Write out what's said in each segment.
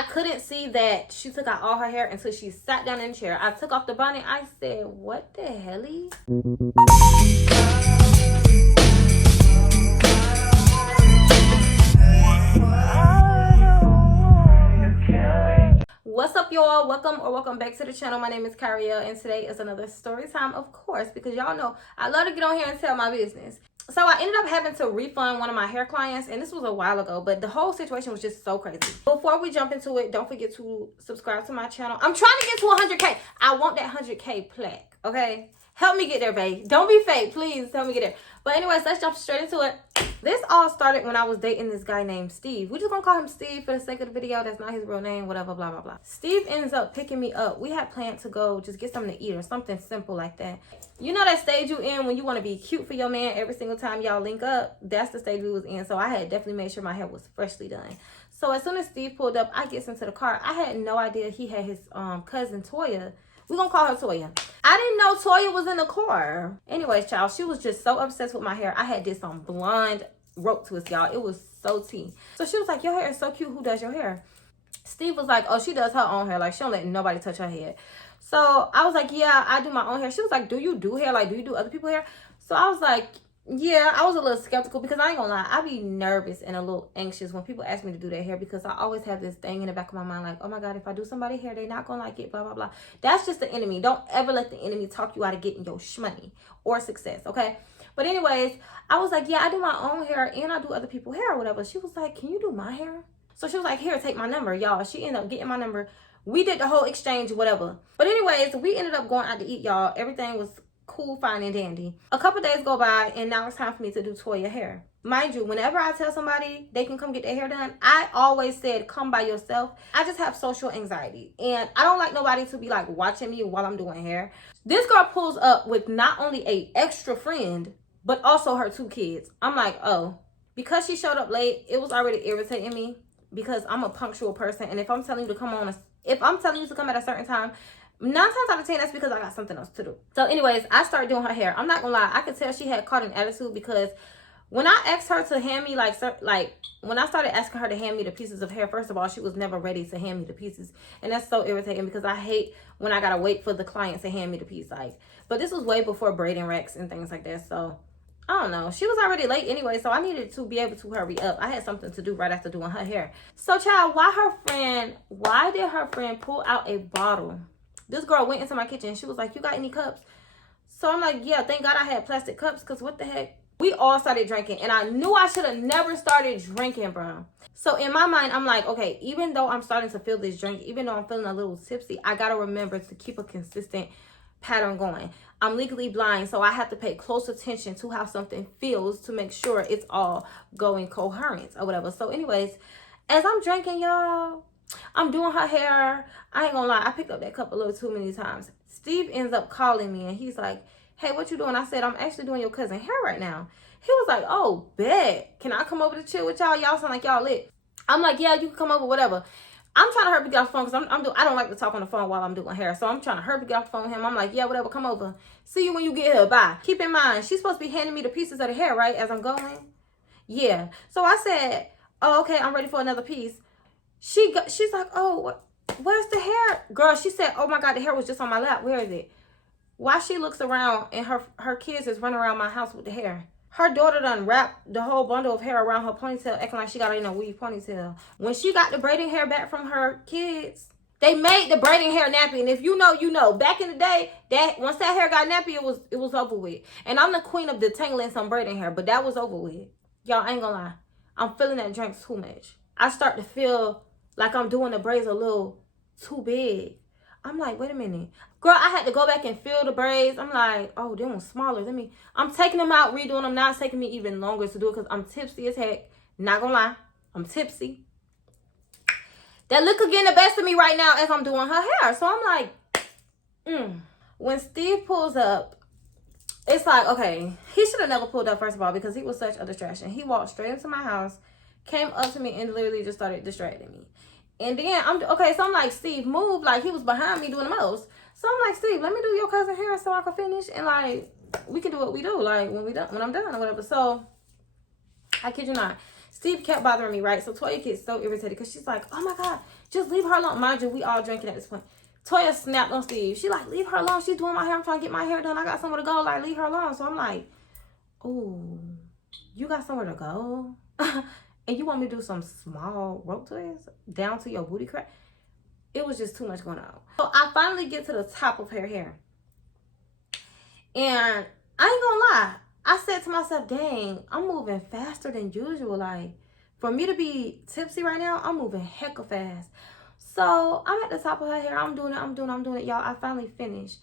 I couldn't see that she took out all her hair until she sat down in the chair. I took off the bonnet. I said, what the helly? What's up, y'all? Welcome back to the channel. My name is Karia, and today is another story time, of course, because y'all know I love to get on here and tell my business. So I ended up having to refund one of my hair clients, and this was a while ago, but the whole situation was just so crazy. Before we jump into it, don't forget to subscribe to my channel. I'm trying to get to 100K. I want that 100K plaque, okay? Help me get there, babe. Don't be fake, please. Help me get there. But anyways, let's jump straight into it. This all started when I was dating this guy named Steve. We're just gonna call him Steve for the sake of the video. That's not his real name, whatever, blah, blah, blah. Steve ends up picking me up. We had planned to go just get something to eat or something simple like that. You know that stage you in when you want to be cute for your man every single time y'all link up? That's the stage we was in. So I had definitely made sure my hair was freshly done. So as soon as Steve pulled up, I gets into the car. I had no idea he had his cousin Toya. We're gonna call her Toya. I didn't know Toya was in the car. Anyways, child, she was just so obsessed with my hair. I had this blonde rope twist, y'all. It was so tea. So she was like, your hair is so cute. Who does your hair? Steve was like, oh, she does her own hair. Like, she don't let nobody touch her head. So I was like, yeah, I do my own hair. She was like, do you do hair? Like, do you do other people's hair? So I was like, yeah. I was a little skeptical because I ain't gonna lie, I be nervous and a little anxious when people ask me to do their hair because I always have this thing in the back of my mind like, oh my God, if I do somebody's hair, they're not gonna like it, blah, blah, blah. That's just the enemy. Don't ever let the enemy talk you out of getting your shmoney or success, okay? But anyways, I was like, yeah, I do my own hair and I do other people's hair or whatever. She was like, can you do my hair? So she was like, here, take my number, y'all. She ended up getting my number. We did the whole exchange, whatever. But anyways, we ended up going out to eat, y'all. Everything was cool, fine, and dandy. A couple days go by, and now it's time for me to do Toya hair. Mind you, whenever I tell somebody they can come get their hair done, I always said, come by yourself. I just have social anxiety, and I don't like nobody to be like watching me while I'm doing hair. This girl pulls up with not only a extra friend, but also her 2 kids. I'm like, oh, because she showed up late, it was already irritating me because I'm a punctual person, and if I'm telling you to come at a certain time, 9 times out of 10, that's because I got something else to do. So anyways, I started doing her hair. I'm not gonna lie, I could tell she had caught an attitude because when I asked her to hand me when I started asking her to hand me the pieces of hair, first of all, she was never ready to hand me the pieces. And that's so irritating because I hate when I gotta wait for the client to hand me the piece. But this was way before braiding racks and things like that. So I don't know. She was already late anyway, so I needed to be able to hurry up. I had something to do right after doing her hair. So child, why did her friend pull out a bottle? This girl went into my kitchen. She was like, you got any cups? So I'm like, yeah, thank God I had plastic cups because what the heck? We all started drinking, and I knew I should have never started drinking, bro. So in my mind, I'm like, okay, even though I'm starting to feel this drink, even though I'm feeling a little tipsy, I got to remember to keep a consistent pattern going. I'm legally blind, so I have to pay close attention to how something feels to make sure it's all going coherent or whatever. So anyways, as I'm drinking, y'all, I'm doing her hair. I ain't gonna lie, I picked up that cup a little too many times. Steve ends up calling me and he's like, hey, what you doing? I said, I'm actually doing your cousin hair right now. He was like, oh, bet. Can I come over to chill with y'all? Y'all sound like y'all lit. I'm like, yeah, you can come over, whatever. I'm trying to hurry to get off the phone because I don't like to talk on the phone while I'm doing hair. So I'm trying to hurry to get off the phone with him. I'm like, yeah, whatever, come over. See you when you get here, bye. Keep in mind, she's supposed to be handing me the pieces of the hair, right, as I'm going? Yeah. So I said, oh, okay, I'm ready for another piece. She's like, oh, where's the hair? Girl, she said, oh my God, the hair was just on my lap. Where is it? While she looks around and her kids is running around my house with the hair. Her daughter done wrapped the whole bundle of hair around her ponytail, acting like she got it in a weave ponytail. When she got the braiding hair back from her kids, they made the braiding hair nappy. And if you know, you know. Back in the day, once that hair got nappy, it was over with. And I'm the queen of detangling some braiding hair, but that was over with. Y'all, I ain't gonna lie. I'm feeling that drink too much. I start to feel like I'm doing the braids a little too big. I'm like, wait a minute. Girl, I had to go back and fill the braids. I'm like, oh, they were smaller. I'm taking them out, redoing them. Now it's taking me even longer to do it because I'm tipsy as heck. Not gonna lie, I'm tipsy. That liquor getting the best of me right now as I'm doing her hair. So I'm like, When Steve pulls up, it's like, okay, he should have never pulled up, first of all, because he was such a distraction. He walked straight into my house, came up to me, and literally just started distracting me. And then so I'm like, Steve, move. Like, he was behind me doing the most. So I'm like, Steve, let me do your cousin hair so I can finish. And like, we can do what we do. Like, when I'm done or whatever. So I kid you not. Steve kept bothering me, right? So Toya gets so irritated because she's like, oh my God, just leave her alone. Mind you, we all drinking at this point. Toya snapped on Steve. She like, leave her alone. She's doing my hair. I'm trying to get my hair done. I got somewhere to go. Like, leave her alone. So I'm like, oh, you got somewhere to go? And you want me to do some small rope twists down to your booty crack? It was just too much going on. So I finally get to the top of her hair. And I ain't gonna lie. I said to myself, dang, I'm moving faster than usual. Like, for me to be tipsy right now, I'm moving hecka fast. So I'm at the top of her hair. I'm doing it. Y'all, I finally finished.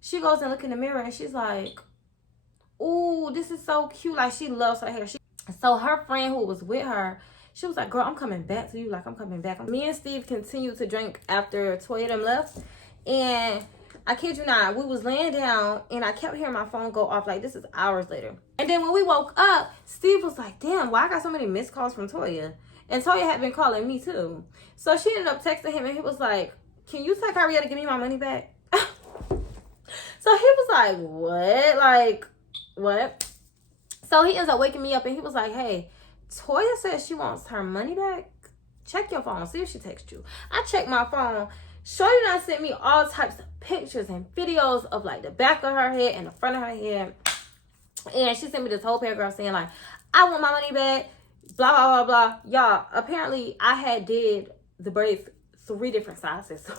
She goes and look in the mirror and she's like, ooh, this is so cute. Like, she loves her hair. So her friend who was with her, she was like, girl, I'm coming back to you. Like, I'm coming back. Me and Steve continued to drink after Toya them left. And I kid you not, we was laying down and I kept hearing my phone go off. Like, this is hours later. And then when we woke up, Steve was like, damn, why I got so many missed calls from Toya? And Toya had been calling me too. So she ended up texting him and he was like, can you tell Kyria to give me my money back? So he was like, what? Like, what? So he ends up waking me up and he was like, hey, Toya says she wants her money back. Check your phone. See if she texts you. I checked my phone. Shorty done sent me all types of pictures and videos of like the back of her head and the front of her head. And she sent me this whole paragraph saying like, I want my money back. Blah, blah, blah, blah. Y'all, apparently I had did the braids 3 different sizes.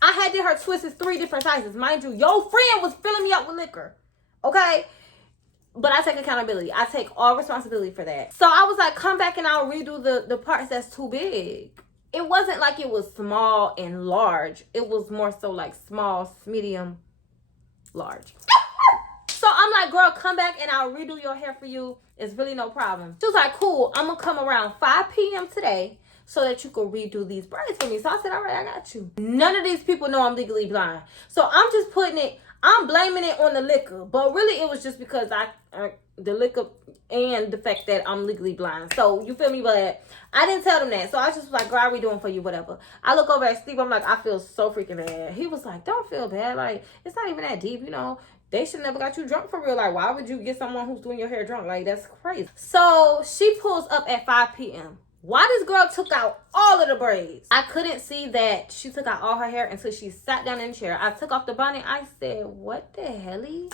I had did her twists 3 different sizes. Mind you, your friend was filling me up with liquor. Okay? But I take accountability. I take all responsibility for that. So I was like, come back and I'll redo the parts that's too big. It wasn't like it was small and large. It was more so like small, medium, large. So I'm like, girl, come back and I'll redo your hair for you. It's really no problem. She was like, cool. I'm going to come around 5 p.m. today so that you can redo these braids for me. So I said, all right, I got you. None of these people know I'm legally blind. So I'm just I'm blaming it on the liquor. But really, it was just because the liquor and the fact that I'm legally blind. So, you feel me? But I didn't tell them that. So, I just was like, girl, we doing for you, whatever. I look over at Steve. I'm like, I feel so freaking bad. He was like, don't feel bad. Like, it's not even that deep, you know. They should never got you drunk for real. Like, why would you get someone who's doing your hair drunk? Like, that's crazy. So, she pulls up at 5 p.m. Why this girl took out all of the braids? I couldn't see that she took out all her hair until she sat down in the chair. I took off the bonnet. I said, what the helly?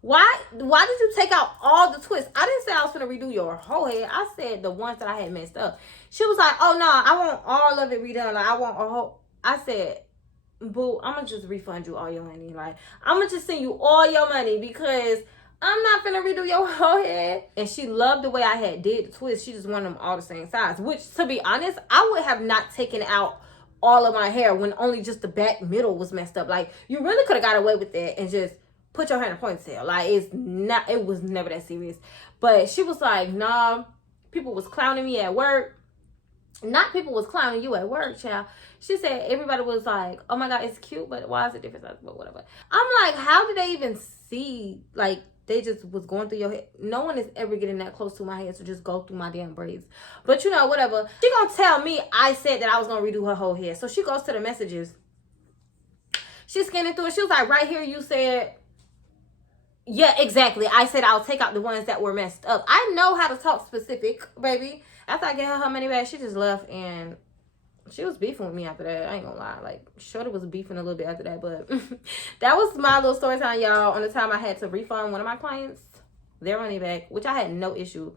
Why did you take out all the twists? I didn't say I was going to redo your whole head. I said the ones that I had messed up. She was like, oh, no, I want all of it redone. Like, I want a whole... I said, boo, I'm going to just refund you all your money. Like, I'm going to just send you all your money because... I'm not finna redo your whole head. And she loved the way I had did the twist. She just wanted them all the same size. Which, to be honest, I would have not taken out all of my hair when only just the back middle was messed up. Like, you really could have got away with that and just put your hair in a ponytail. Like, it was never that serious. But she was like, nah, people was clowning me at work. Not people was clowning you at work, child. She said everybody was like, oh my God, it's cute, but why is it different size? But whatever. I'm like, how did they even see, like, they just was going through your head. No one is ever getting that close to my head to just go through my damn braids. But you know, whatever. She gonna tell me I said that I was gonna redo her whole hair. So she goes to the messages. She's scanning through it. She was like, right here you said, yeah, exactly. I said I'll take out the ones that were messed up. I know how to talk specific, baby. After I gave her money back, she just left and she was beefing with me after that. I ain't gonna lie. Like, Shorty was beefing a little bit after that. But that was my little story time, y'all. On the time I had to refund one of my clients their money back, which I had no issue.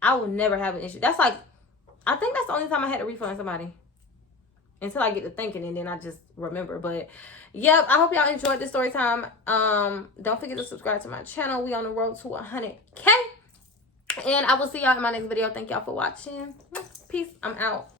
I would never have an issue. That's like, I think that's the only time I had to refund somebody. Until I get to thinking and then I just remember. But, yep, I hope y'all enjoyed this story time. Don't forget to subscribe to my channel. We on the road to 100K. And I will see y'all in my next video. Thank y'all for watching. Peace. I'm out.